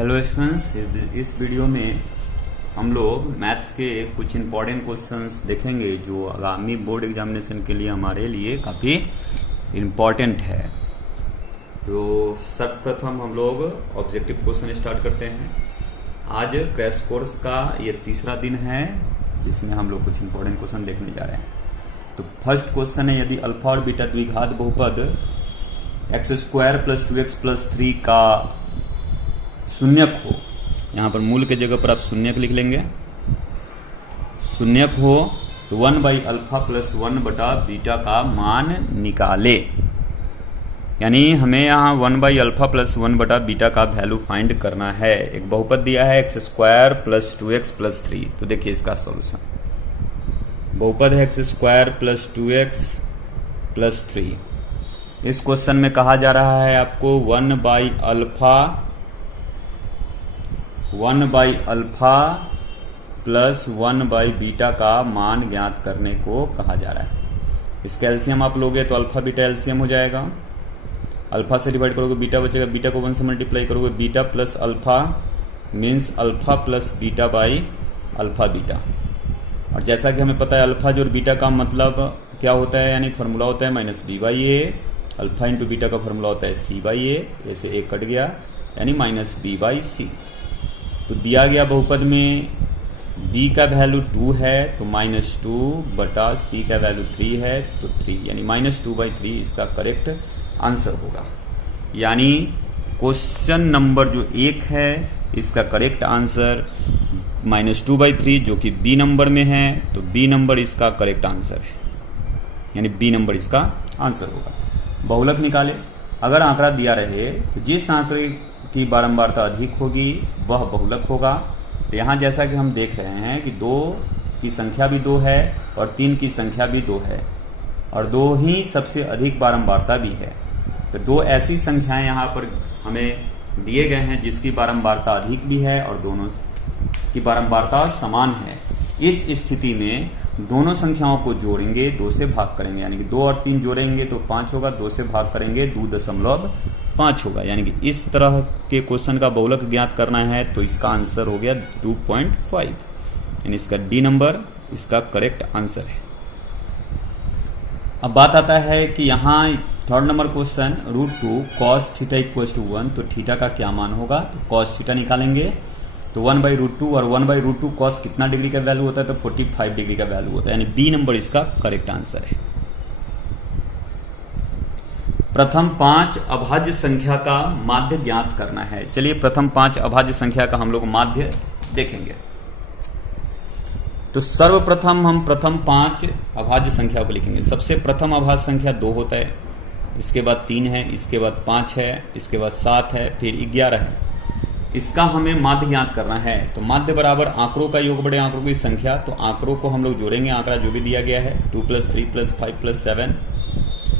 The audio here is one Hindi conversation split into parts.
हेलो स्टूडेंट्स, इस वीडियो में हम लोग मैथ्स के कुछ इम्पोर्टेंट क्वेश्चंस देखेंगे जो आगामी बोर्ड एग्जामिनेशन के लिए हमारे लिए काफ़ी इम्पोर्टेंट है। तो सर्वप्रथम हम लोग ऑब्जेक्टिव क्वेश्चन स्टार्ट करते हैं। आज क्रैश कोर्स का ये तीसरा दिन है जिसमें हम लोग कुछ इम्पोर्टेंट क्वेश्चन देखने जा रहे हैं। तो फर्स्ट क्वेश्चन है, यदि अल्फा और बीटा द्विघात बहुपद x² + 2x + 3 का शून्यक हो, यहां पर मूल के जगह पर आप शून्यक लिख लेंगे। शून्यक हो तो 1/α + 1/β का मान निकाले। यानी हमें यहाँ 1/α + 1/β का वैल्यू फाइंड करना है। एक बहुपद दिया है x² + 2x + 3। तो देखिए इसका सॉल्यूशन, बहुपद है x² + 2x + 3। इस क्वेश्चन में कहा जा रहा है आपको 1/α + 1/β का मान ज्ञात करने को कहा जा रहा है। इसका एलसीएम आप लोगे तो अल्फा बीटा एलसीएम हो जाएगा। अल्फा से डिवाइड करोगे बीटा बचेगा, बीटा को 1 से मल्टीप्लाई करोगे, beta plus alpha means alpha plus beta by alpha beta. और जैसा कि हमें पता है अल्फा जो बीटा का मतलब क्या होता है, यानी फॉर्मूला होता है -b/a। अल्फा इंटू बीटा का फॉर्मूला होता है c/a। ऐसे एक कट गया यानी -b/c। तो दिया गया बहुपद में b का वैल्यू 2 है तो -2/c का वैल्यू 3 है तो 3, यानी -2/3 इसका करेक्ट आंसर होगा। यानी क्वेश्चन नंबर जो 1 है इसका करेक्ट आंसर -2/3 जो कि बी नंबर में है, तो बी नंबर इसका करेक्ट आंसर है, यानी बी नंबर इसका आंसर होगा। बहुलक निकाले। अगर आंकड़ा दिया रहे तो जिस आंकड़े की बारंबारता अधिक होगी वह बहुलक होगा। तो यहाँ जैसा कि हम देख रहे हैं कि 2 की संख्या भी 2 है और 3 की संख्या भी 2 है और 2 ही सबसे अधिक बारंबारता भी है। तो 2 ऐसी संख्याएं यहाँ पर हमें दिए गए हैं जिसकी बारंबारता अधिक भी है और दोनों की बारंबारता समान है। इस स्थिति में दोनों संख्याओं को जोड़ेंगे, 2 से भाग करेंगे, यानी कि 2 और 3 जोड़ेंगे तो 5 होगा, 2 से भाग करेंगे 2.5 होगा। यानी कि इस तरह के क्वेश्चन का बहुलक ज्ञात करना है तो इसका आंसर हो गया 2.5, यानी इसका डी नंबर इसका करेक्ट आंसर है। अब बात आता है कि यहाँ थर्ड नंबर क्वेश्चन √2 cos θ = 1, तो थीटा का क्या मान होगा। तो cos θ निकालेंगे तो 1/√2 और 1/√2 cos कितना डिग्री का वैल्यू होता है, तो 45 डिग्री का वैल्यू होता है, यानी बी नंबर इसका करेक्ट आंसर है। प्रथम 5 अभाज्य संख्या का माध्य ज्ञात करना है। चलिए प्रथम 5 अभाज्य संख्या का हम लोग माध्य देखेंगे। तो सर्वप्रथम हम प्रथम 5 अभाज्य संख्या को लिखेंगे। सबसे प्रथम अभाज्य संख्या 2 होता है, इसके बाद 3 है, इसके बाद 5 है, इसके बाद 7 है, फिर 11 है। इसका हमें माध्य ज्ञात करना है। तो माध्य बराबर आंकड़ों का योग बड़े आंकड़ों की संख्या। तो आंकड़ों को हम लोग जोड़ेंगे, आंकड़ा जो भी दिया गया है 2 + 3 + 5 + 7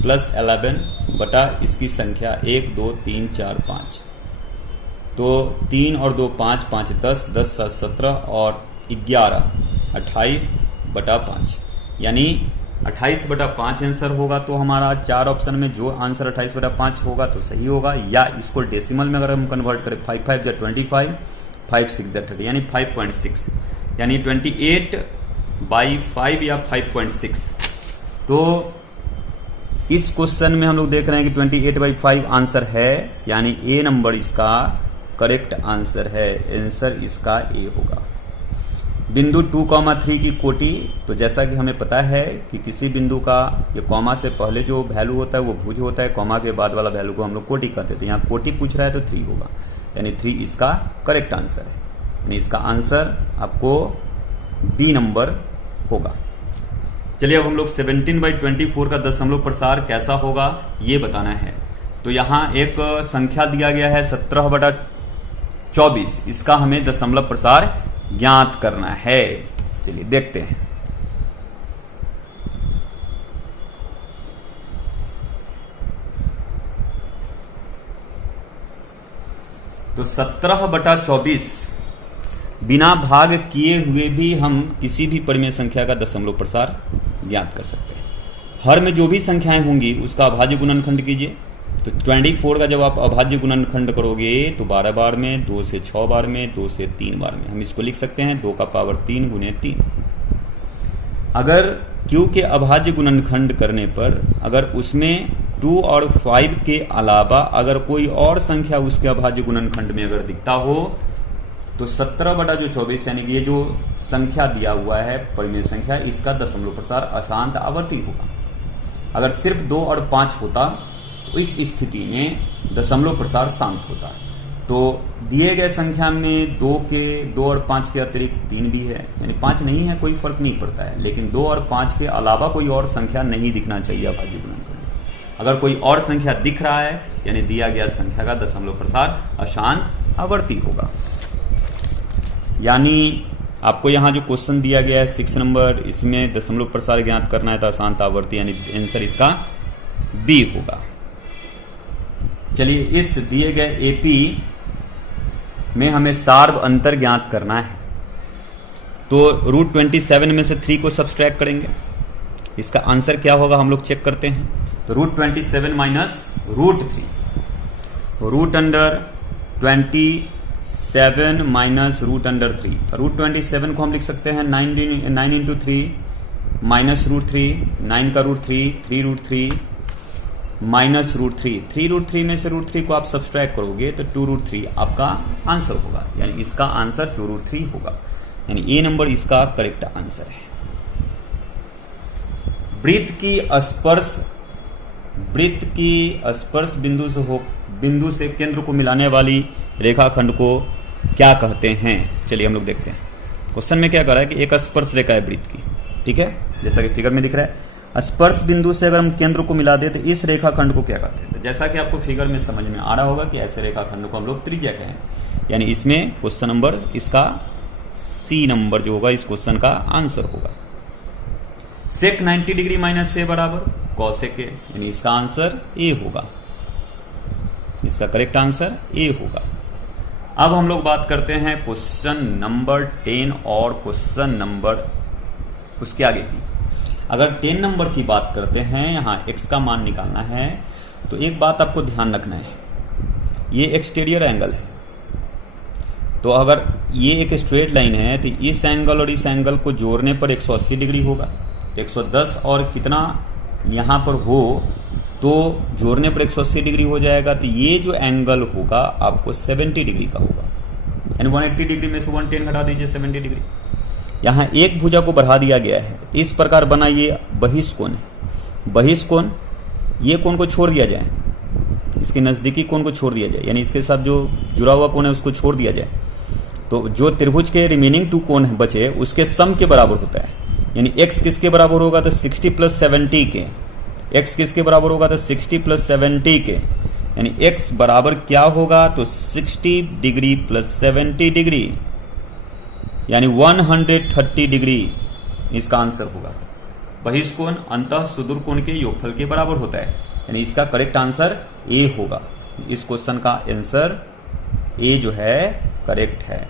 + 11 बटा इसकी संख्या 1 2 3 4 5। तो 3 और 2 5, 5 10, 10 7 17 और 11 28/5, यानी 28/5 आंसर होगा। तो हमारा 4 ऑप्शन में जो आंसर 28/5 होगा तो सही होगा। या इसको डेसिमल में अगर हम कन्वर्ट करें 5 5 × 25, 5 6 × 30, यानी 5.6, यानी 28/5 या 5.6। तो इस क्वेश्चन में हम लोग देख रहे हैं कि 28/5 आंसर है, यानी ए नंबर इसका करेक्ट आंसर है। आंसर इसका ए होगा। बिंदु 2, 3 की कोटि। तो जैसा कि हमें पता है कि किसी बिंदु का ये कॉमा से पहले जो वैल्यू होता है वो भुज होता है, कॉमा के बाद वाला वैल्यू को हम लोग कोटि कहते हैं। यहाँ कोटि पूछ रहा है तो 3 होगा, यानी 3 इसका करेक्ट आंसर है, यानी इसका आंसर आपको बी नंबर होगा। चलिए अब हम लोग 17/24 का दशमलव प्रसार कैसा होगा ये बताना है। तो यहाँ एक संख्या दिया गया है 17/24, इसका हमें दशमलव प्रसार ज्ञात करना है। चलिए देखते हैं। तो 17/24 बिना भाग किए हुए भी हम किसी भी परिमेय संख्या का दशमलव प्रसार ज्ञात कर सकते हैं। हर में जो भी संख्याएं होंगी उसका अभाज्य गुणनखंड कीजिए। तो 24 का जब आप अभाज्य गुणनखंड करोगे तो 12 बार में, 2 से 6 बार में, 2 से 3 बार में। हम इसको लिख सकते हैं 2 का पावर 3 गुने 3। अगर Q के अभाज्य गुणनखंड करने पर अगर उसमें 2 और 5 के अलावा अगर कोई और संख्या उसके अभाज्य गुणनखंड में अगर दिखता हो तो 17/24 यानी कि ये जो संख्या दिया हुआ है परिमेय संख्या, इसका दशमलव प्रसार अशांत आवर्ती होगा। अगर सिर्फ 2 और 5 होता तो इस स्थिति में दशमलव प्रसार शांत होता। तो दिए गए संख्या में 2 और 5 के अतिरिक्त 3 भी है, यानी 5 नहीं है, कोई फर्क नहीं पड़ता है, लेकिन 2 और 5 के अलावा कोई और संख्या नहीं दिखना चाहिए अभाज्य गुणनखंड में। अगर कोई और संख्या दिख रहा है यानी दिया गया संख्या का दशमलव प्रसार अशांत आवर्ती होगा। यानी आपको यहां जो क्वेश्चन दिया गया है 6 नंबर, इसमें दशमलव प्रसार ज्ञात करना है तो अशांत आवर्ती, यानी आंसर इसका बी होगा। चलिए, इस दिए गए एपी में हमें सार्व अंतर ज्ञात करना है, तो √27 में से 3 को सब्सट्रैक्ट करेंगे। इसका आंसर क्या होगा हम लोग चेक करते हैं। तो √27 माइनस √3, √27 माइनस √3। तो √27 को हम लिख सकते हैं 9 इंटू 3 माइनस √3, 9 का √3, 3√3 माइनस √3। 3√3 में से √3 को आप सब्सट्रैक्ट करोगे तो 2√3 आपका आंसर होगा, यानी इसका आंसर 2√3 होगा, यानी ए नंबर इसका करेक्ट आंसर है। वृत्त की स्पर्श बिंदु से केंद्र को मिलाने वाली रेखाखंड को क्या कहते हैं। चलिए हम लोग देखते हैं। क्वेश्चन में क्या कर रहा है कि एक स्पर्श रेखा है वृत्त की, ठीक है, जैसा कि फिगर में दिख रहा है। स्पर्श बिंदु से अगर हम केंद्र को मिला दे तो इस रेखाखंड को क्या कहते हैं। तो जैसा कि आपको फिगर में समझ में आ रहा होगा कि ऐसे रेखाखंड को हम लोग त्रिज्या कहें, यानी इसमें क्वेश्चन नंबर इसका सी नंबर जो होगा इस क्वेश्चन का आंसर होगा। सेक 90 डिग्री माइनस ए बराबर कॉसेक ए, यानी इसका आंसर ए होगा, इसका करेक्ट आंसर ए होगा। अब हम लोग बात करते हैं क्वेश्चन नंबर 10 और क्वेश्चन नंबर उसके आगे की। अगर 10 नंबर की बात करते हैं, यहां x का मान निकालना है, तो एक बात आपको ध्यान रखना है, ये एक्सटीरियर एंगल है। तो अगर ये एक स्ट्रेट लाइन है तो इस एंगल और इस एंगल को जोड़ने पर 180 डिग्री होगा। तो 110 और कितना यहां पर हो तो जोड़ने पर 180 डिग्री हो जाएगा। तो ये जो एंगल होगा आपको 70 डिग्री का होगा, यानी 180 डिग्री में से 110 घटा दीजिए 70 डिग्री। यहाँ एक भुजा को बढ़ा दिया गया है, इस प्रकार बना ये बहिष्कोण है। बहिष्कोण, ये कोण को छोड़ दिया जाए, इसके नजदीकी कोण को छोड़ दिया जाए, यानी इसके साथ जो जुड़ा हुआ कोण है उसको छोड़ दिया जाए, तो जो त्रिभुज के रिमेनिंग 2 कोण बचे उसके सम के बराबर होता है। यानी x किसके बराबर होगा तो 60 + 70 के, x किसके बराबर होगा तो 60 + 70 के, यानी x बराबर क्या होगा तो 60 डिग्री + 70 डिग्री, यानी 130 डिग्री इसका आंसर होगा। बहिष्कोण अंतः सुदूर कोण के योगफल के बराबर होता है, यानी इसका करेक्ट आंसर ए होगा। इस क्वेश्चन का आंसर ए जो है करेक्ट है।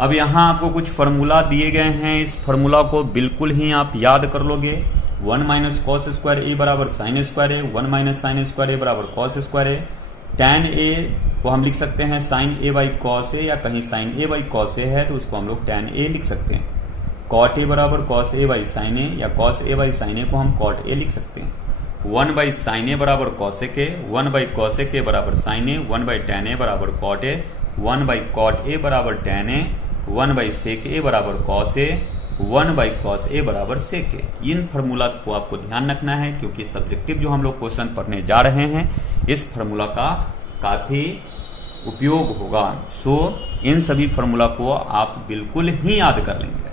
अब यहां आपको कुछ फॉर्मूला दिए गए हैं, इस फॉर्मूला को बिल्कुल ही आप याद कर लोगे। 1 - cos स्क्वायर ए बराबर sin स्क्वायर ए, 1 - sin स्क्वायर ए बराबर cos स्क्वायर ए। tan ए को हम लिख सकते हैं sin a by cos a, या कहीं sin a by cos a है तो उसको हम लोग tan a लिख सकते हैं। cot a बराबर cos a by sin a, या cos a by sin a को हम cot a लिख सकते हैं। 1 / sin a बराबर cosec a, 1 / cosec a बराबर sin a, 1 / tan a बराबर cot a, 1 / cot a बराबर tan a, 1 / sec a बराबर cos a, 1 / cos a बराबर sec a। इन फार्मूला को आपको ध्यान रखना है, क्योंकि सब्जेक्टिव जो हम लोग क्वेश्चन पढ़ने जा रहे हैं इस फार्मूला का काफी उपयोग होगा। सो इन सभी फार्मूला को आप बिल्कुल ही याद कर लेंगे।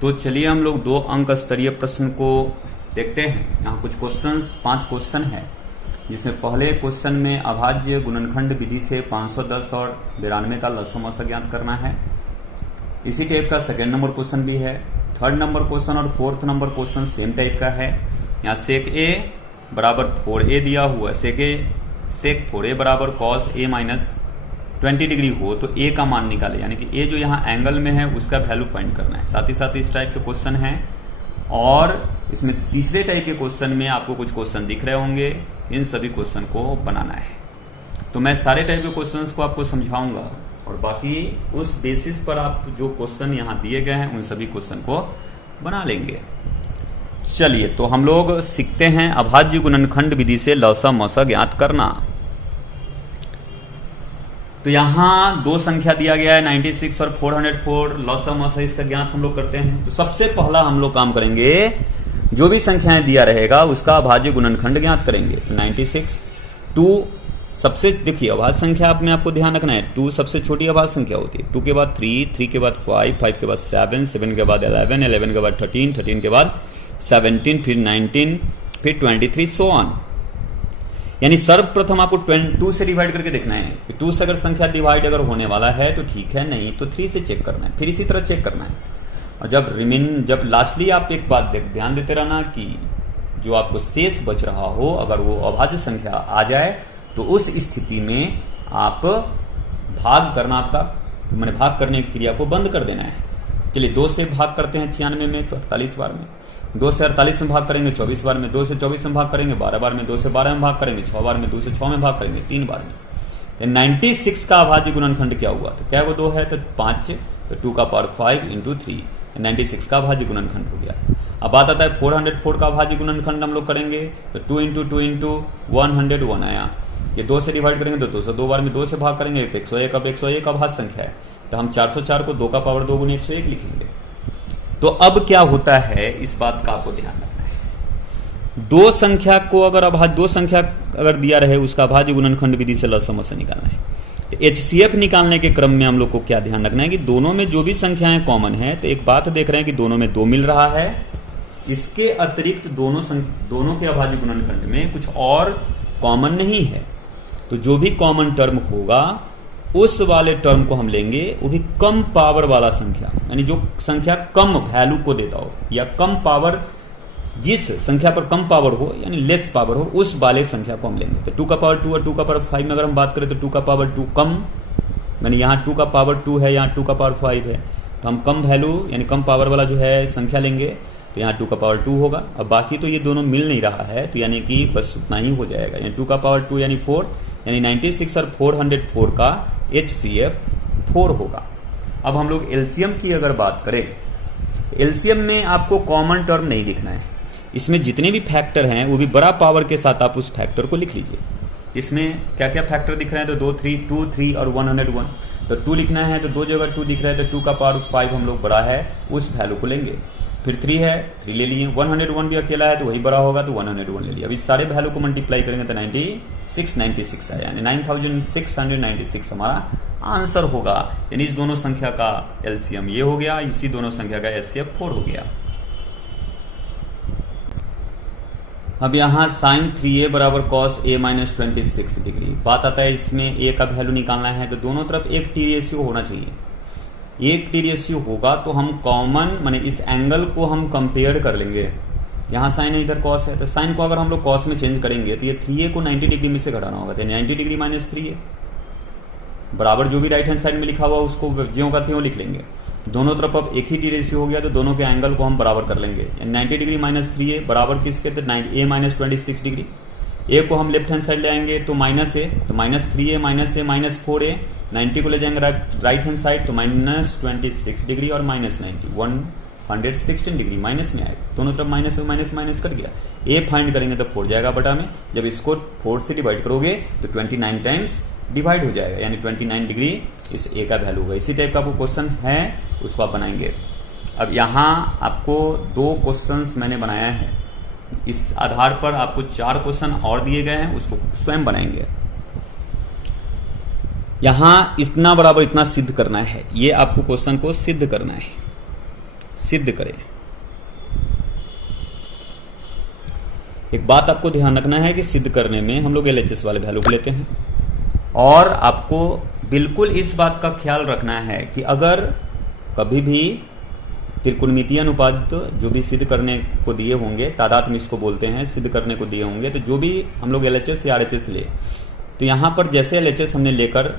तो चलिए हम लोग 2 अंक स्तरीय प्रश्न को देखते हैं। यहाँ कुछ क्वेश्चंस 5 क्वेश्चन है, जिसमें पहले क्वेश्चन में अभाज्य गुणनखंड विधि से 510 और 92 का लसम ज्ञात करना है। इसी टाइप का सेकेंड नंबर क्वेश्चन भी है। थर्ड नंबर क्वेश्चन और fourth number question same type का है। यहाँ सेक ए बराबर 4a दिया हुआ है, सेक 4a बराबर cos a माइनस 20 डिग्री हो तो ए का मान निकाले, यानी कि ए जो यहाँ एंगल में है उसका वैल्यू फाइंड करना है। साथ ही साथ इस टाइप के क्वेश्चन हैं, और इसमें तीसरे टाइप के क्वेश्चन में आपको कुछ क्वेश्चन दिख रहे होंगे, इन सभी क्वेश्चन को बनाना है। तो मैं सारे टाइप के क्वेश्चंस को आपको समझाऊंगा, और बाकी उस बेसिस पर आप जो क्वेश्चन यहाँ दिए गए हैं उन सभी क्वेश्चन को बना लेंगे। चलिए, तो हम लोग सीखते हैं अभाज्य गुणनखंड विधि से लसा मसा ज्ञात करना। तो यहां दो संख्या दिया गया है 96 और 404, लसा मसा इसका ज्ञात हम लोग करते हैं। तो सबसे पहला हम लोग काम करेंगे, जो भी संख्याएं दिया रहेगा उसका अभाज्य गुणनखंड ज्ञात करेंगे। तो 96, 2 सबसे, देखिए अभाज्य संख्या आप में आपको ध्यान रखना है, 2 सबसे छोटी अभाज्य संख्या होती है। 2 के बाद 3, 3 के बाद 5, 5 के बाद 7, 7 के बाद 11, 11 के बाद 13, 13 के बाद 17, फिर 19, फिर 23, सो ऑन। यानी सर्वप्रथम आपको 2 से डिवाइड करके देखना है। 2 से अगर संख्या डिवाइड अगर होने वाला है तो ठीक है, नहीं तो 3 से चेक करना है, फिर इसी तरह चेक करना है। और जब लास्टली आप एक बात ध्यान देते रहना कि जो आपको शेष बच रहा हो, अगर वो अभाज्य संख्या आ जाए तो उस स्थिति में आप भाग करना, आपका मैंने भाग करने की क्रिया को बंद कर देना है। चलिए, 2 से भाग करते हैं 96 में तो 48 बार में, 2 से 48 में भाग करेंगे 24 बार में, 2 से 24 में भाग करेंगे 12 बार में, 2 से 12 में भाग करेंगे 6 बार में, 2 से 6 में भाग करेंगे 3 बार में। तो 96 का अभाज्य गुणनखंड क्या हुआ? तो क्या वो 2 है तो 5, तो 2 का पावर 5 इंटू 3, 96 का अभाज्य गुणनखंड हो गया। अब बात आता है 404 का अभाज्य गुणनखंड हम लोग करेंगे, तो 2 इंटू 2 इंटू 101 आया। ये 2 से डिवाइड करेंगे तो 202 बार में 2 से भाग करेंगे तो 101। अब 101 अभाज्य संख्या है तो हम 404 को 2 का पावर 2 गुनी 101 लिखेंगे। तो अब क्या होता है, इस बात का आपको ध्यान रखना है। दो संख्या अगर दिया रहे उसका अभाज्य गुणनखंड विधि से लसा मसा निकालना है। तो HCF निकालने के क्रम में हम लोग को क्या ध्यान रखना है कि दोनों में जो भी संख्याएं कॉमन है, तो एक बात देख रहे हैं कि दोनों में 2 मिल रहा है, इसके अतिरिक्त दोनों के अभाज्य गुणनखंड में कुछ और कॉमन नहीं है। तो जो भी कॉमन टर्म होगा उस वाले टर्म को हम लेंगे, वो भी कम पावर वाला संख्या, यानी जो संख्या कम वैल्यू को देता हो, या कम पावर, जिस संख्या पर कम पावर हो यानी लेस पावर हो, उस वाले संख्या को हम लेंगे। तो 2 का पावर 2 और 2 का पावर 5 में अगर हम बात करें तो 2 का पावर 2 कम, यानी यहाँ 2 का पावर 2 है, यहाँ 2 का पावर 5 है, तो हम कम वैल्यू यानी कम पावर वाला जो है संख्या लेंगे, तो यहाँ 2 का पावर 2 होगा। अब बाकी तो ये दोनों मिल नहीं रहा है, तो यानी कि बस उतना ही हो जाएगा, यानी 2 का पावर 2 यानी 4, यानी 96 और 404 का HCF 4 होगा। अब हम लोग एलसीएम की अगर बात करें तो एलसीएम में आपको कॉमन टर्म नहीं दिखना है, इसमें जितने भी फैक्टर हैं वो भी बड़ा पावर के साथ आप उस फैक्टर को लिख लीजिए। इसमें क्या क्या फैक्टर दिख रहे हैं, तो 2 3 और 101। तो 2 लिखना है तो 2 जगह 2 दिख रहा है, तो 2 का पावर 5 हम लोग बड़ा है उस वैल्यू को लेंगे। फिर 3 है, 3 ले लिए। 101 भी अकेला है तो वही बड़ा होगा, तो 101 ले लिया। अब इस सारे वैल्यू को मल्टीप्लाई करेंगे तो 96 है, यानी 9696 हमारा आंसर होगा। यानी इस दोनों संख्या का एलसीएम ये हो गया, इसी दोनों संख्या का एचसीएफ 4 हो गया। अब यहाँ sin 3a बराबर cos a माइनस 26 डिग्री। बात आता है इसमें a का वैल्यू निकालना है, तो दोनों तरफ एक टी रेशियो होना चाहिए। एक टी रेशियो होगा तो हम कॉमन माने इस एंगल को हम कंपेयर कर लेंगे। यहाँ साइन है, इधर कॉस है, तो साइन को अगर हम लोग कॉस में चेंज करेंगे तो ये 3a को 90 डिग्री में से घटाना होगा, तो 90 डिग्री माइनस 3a बराबर जो भी राइट हैंड साइड में लिखा हुआ उसको ज्यों का त्यों लिख लेंगे। दोनों तरफ अब एक ही टी रेशियो हो गया, तो दोनों के एंगल को हम बराबर कर लेंगे। 90 डिग्री माइनस 3a बराबर किसके, तो a माइनस 26 डिग्री। a को हम लेफ्ट हैंड साइड ले आएंगे तो माइनस a, तो minus 3a minus a minus 4a। 90 को ले जाएंगे राइट हैंड साइड तो माइनस 26 डिग्री और माइनस 90 116 डिग्री माइनस में आएगा। दोनों तरफ माइनस में माइनस माइनस कर गया। a फाइंड करेंगे तो 4 जाएगा बटा में, जब इसको 4 से डिवाइड करोगे तो 29 टाइम्स डिवाइड हो जाएगा, यानी 29 डिग्री इस a का वैल्यू होगा। इसी टाइप का आपको क्वेश्चन है उसको आप बनाएंगे। अब यहाँ आपको 2 क्वेश्चंस मैंने बनाया है, इस आधार पर आपको 4 क्वेश्चन और दिए गए हैं, उसको स्वयं बनाएंगे। यहाँ इतना बराबर इतना सिद्ध करना है, ये आपको क्वेश्चन को सिद्ध करना है। सिद्ध करें। एक बात आपको ध्यान रखना है कि सिद्ध करने में हम लोग LHS वाले वैल्यू को लेते हैं, और आपको बिल्कुल इस बात का ख्याल रखना है कि अगर कभी भी त्रिकोणमितीय अनुपात जो भी सिद्ध करने को दिए होंगे, तादाद में इसको बोलते हैं, सिद्ध करने को दिए होंगे, तो जो भी हम लोग LHS या RHS ले, तो यहाँ पर जैसे LHS हमने लेकर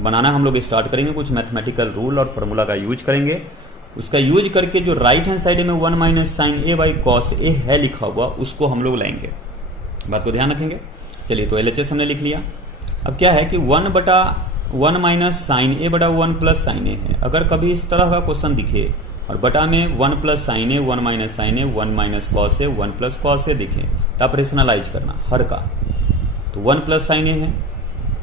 बनाना हम लोग स्टार्ट करेंगे, कुछ मैथमेटिकल रूल और फॉर्मूला का यूज करेंगे। उसका यूज करके जो राइट हैंड साइड में 1 minus sine A by cos A है लिखा हुआ, उसको हम लोग लाएंगे। बात को ध्यान रखेंगे। चलिए, तो LHS हमने लिख लिया। अब क्या है कि 1 माइनस साइन ए बटा 1 प्लस साइन ए है। अगर कभी इस तरह का क्वेश्चन दिखे और बटा में 1 plus sign A, 1 minus sine A, 1 minus cos A, 1 plus cos ए दिखे, तब रेशनलाइज करना हर का। तो 1 प्लस साइन ए है,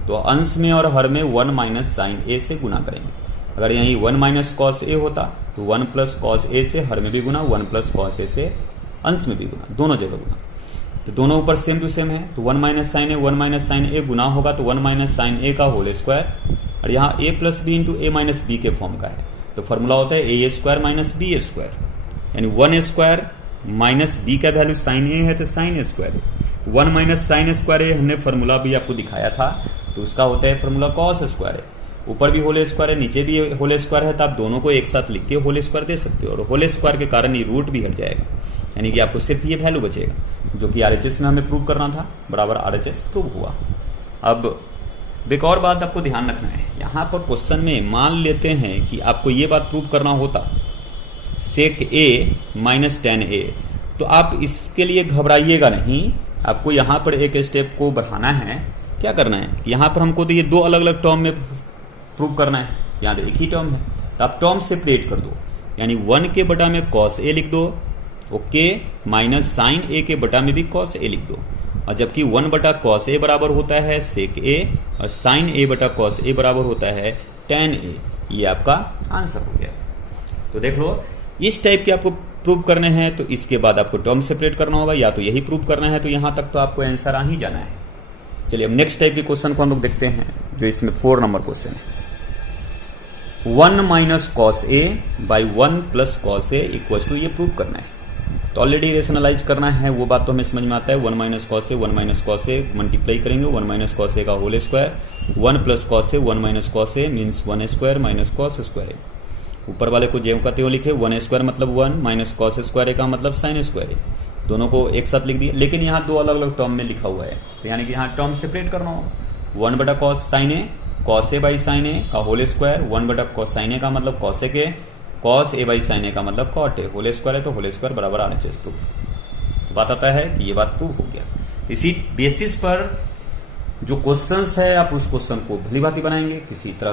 तो अंश में और हर में 1 माइनस साइन ए से गुना करेंगे। अगर यही 1 माइनस कॉस ए होता तो 1 प्लस कॉस ए से हर में भी गुना, 1 प्लस कॉस ए से अंश में भी गुना, दोनों जगह गुना। तो दोनों ऊपर सेम टू सेम है, तो 1 माइनस साइन ए 1 माइनस साइन ए गुना होगा तो 1 माइनस साइन ए का होल स्क्वायर, और यहाँ A plus B into A minus B के फॉर्म का है। तो फॉर्मूला होता है A square minus B square, यानी 1 स्क्वायर माइनस बी का वैल्यू साइन ए है तो sine square. 1 minus sine square A हमने फॉर्मूला भी आपको दिखाया था, तो उसका होता है फॉर्मूला कॉस स्क्वायर है। ऊपर भी होल स्क्वायर है, नीचे भी होल स्क्वायर है, तो आप दोनों को एक साथ लिख के होल स्क्वायर दे सकते हो, और होल स्क्वायर के कारण ये रूट भी हट जाएगा, यानी कि आपको सिर्फ ये वैल्यू बचेगा, जो कि RHS में हमें प्रूव करना था, बराबर RHS प्रूव हुआ। अब एक और बात आपको ध्यान रखना है, यहाँ पर क्वेश्चन में मान लेते हैं कि आपको ये बात प्रूव करना होता सेक ए माइनस टेन ए, तो आप इसके लिए घबराइएगा नहीं। आपको यहाँ पर एक स्टेप को बढ़ाना है। क्या करना है, यहाँ पर हमको तो ये दो अलग अलग टर्म में प्रूव करना है, यहाँ तो एक ही टर्म है, तो आप टर्म सेपरेट कर दो, यानी 1 के बटा में कॉस ए लिख दो, ओके, माइनस साइन ए के बटा में भी कॉस ए लिख दो। और जबकि 1 बटा कॉस ए बराबर होता है सेक ए, और साइन ए बटा कॉस ए बराबर होता है टेन ए। ये आपका आंसर हो गया। तो देख लो, इस टाइप के आपको प्रूव करने हैं, तो इसके बाद आपको टर्म सेपरेट करना होगा, या तो यही प्रूव करना है, तो यहां तक तो आपको आंसर आ ही जाना है। चलिए, अब नेक्स्ट टाइप के क्वेश्चन को हम लोग देखते हैं, जो इसमें 4 नंबर क्वेश्चन है। 1 minus cos A by 1 plus cos A equal to, ये प्रूव करना है। तो ऑलरेडी रेशनलाइज करना है, वो बात तो हमें समझ में आता है। 1 minus cos A 1 minus cos A multiply करेंगे, 1 माइनस कॉस ए का whole square, 1 plus cos A 1 minus cos A means 1 square minus cos square. ऊपर वाले को ज्यों का त्यों लिखे, 1 स्क्वायर मतलब 1 माइनस कॉस स्क्वायर का मतलब साइन स्क्वायर, दोनों को एक साथ लिख दिया। लेकिन यहाँ दो अलग अलग टर्म में लिखा हुआ है, तो यानी कि यहाँ टर्म सेपरेट करना होगा। 1 बटा cos sine A, cos A by sine A का होल स्क्वायर, 1 बटा कॉस साइन ए का मतलब कॉस ए के, cos A by sine A का मतलब कॉट ए, होल स्क्वायर है तो होल स्क्वायर बराबर RHS प्रूफ। तो बात आता है कि ये बात प्रूफ हो गया। इसी बेसिस पर जो क्वेश्चंस है, आप उस क्वेश्चन को भली भांति बनाएंगे, किसी तरह